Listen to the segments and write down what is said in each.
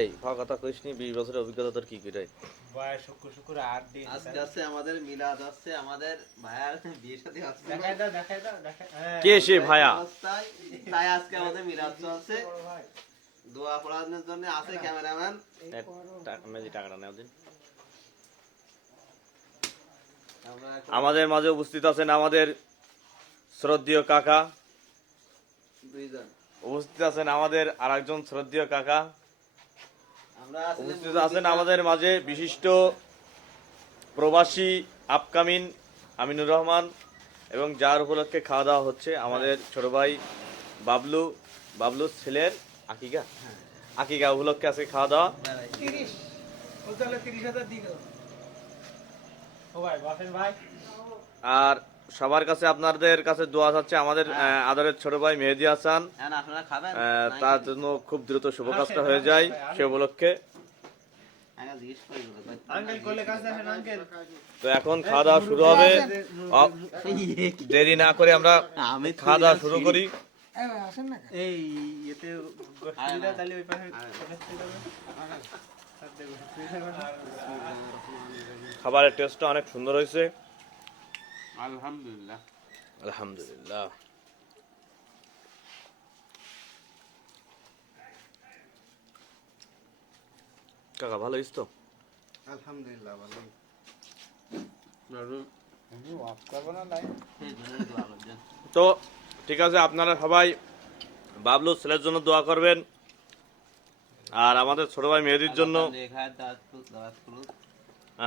এই কথা কইস নি, 20 বছরের অভিজ্ঞতা তোর কি কি রে? বয়স শুক্র 8 দিন আজকে আছে আমাদের মিলাদ, আছে আমাদের ভাইয়ার বিয়ে শাদী আছে। দেখাই দাও কে সে ভাইয়া? তাই আজকে আমাদের মিলাদ চলছে। দোয়া পড়ানোর জন্য আছে ক্যামেরাম্যান। টাকাটা নাও দিন। আমাদের মাঝে উপস্থিত আছেন আমাদের শ্রদ্ধেয় কাকা, দুইজন উপস্থিত আছেন আমাদের আরেকজন শ্রদ্ধেয় কাকা, আমরা উপস্থিত আছেন আমাদের মাঝে বিশিষ্ট প্রবাসী আপকামিন আমিনুর রহমান, এবং যার উপলক্ষে খাওয়া দাওয়া হচ্ছে আমাদের ছোট ভাই বাবলু ছেলের আকিকা উপলক্ষে আজকে খাওয়া দাওয়া। 30 ও তাহলে 30,000 দিল। ও ভাই বসেন ভাই। আর সবার কাছে আপনাদের কাছে দোয়া চাচ্ছে আমাদের আদরের ছোট ভাই মেহেদী হাসান, আপনারা খাবেন তার জন্য খুব দ্রুত শুভ কাজটা হয়ে যায় সে উপলক্ষে। আঙ্কেল কোলে কাছে আসেন আঙ্কেল। তো এখন খাওয়া দাওয়া শুরু হবে, দেরি না করে আমরা খাওয়া দাওয়া শুরু করি। এই এতে গোষ্ঠীটা তাহলে ওই পাশে খাবারের টেস্টটা অনেক সুন্দর হয়েছে, আলহামদুলিল্লাহ। আলহামদুলিল্লাহ। কাকা ভালো হয়েছে তো? আলহামদুলিল্লাহ ভালো। তো ঠিক আছে, আপনারা সবাই বাবলু ছেলের জন্য দোয়া করবেন, আর আমাদের ছোট ভাই মেহেদির জন্য।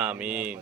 আমিন।